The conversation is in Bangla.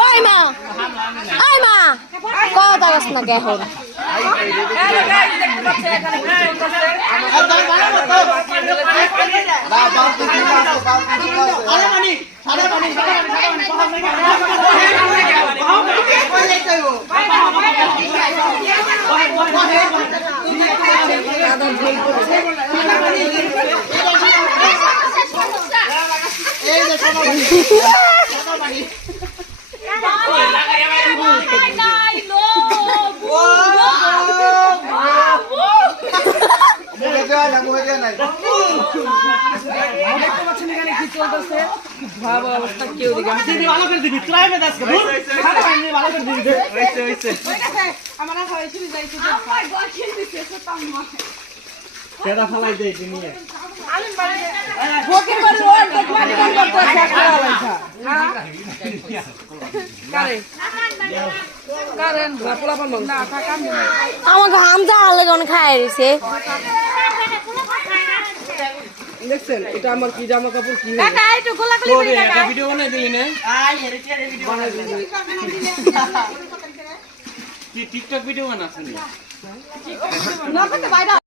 ওই মা কথা কস না এখন আমাকে হামজা আলে কোন খায় দিছে দেখছেন এটা আমার কি জামা কাপড় কি কাকা একটু গোলাগুলি করে কাকা ভিডিও বানাই দিলি না বানাই দিলি টিকটক ভিডিও বানাছেন না করতে বাইরে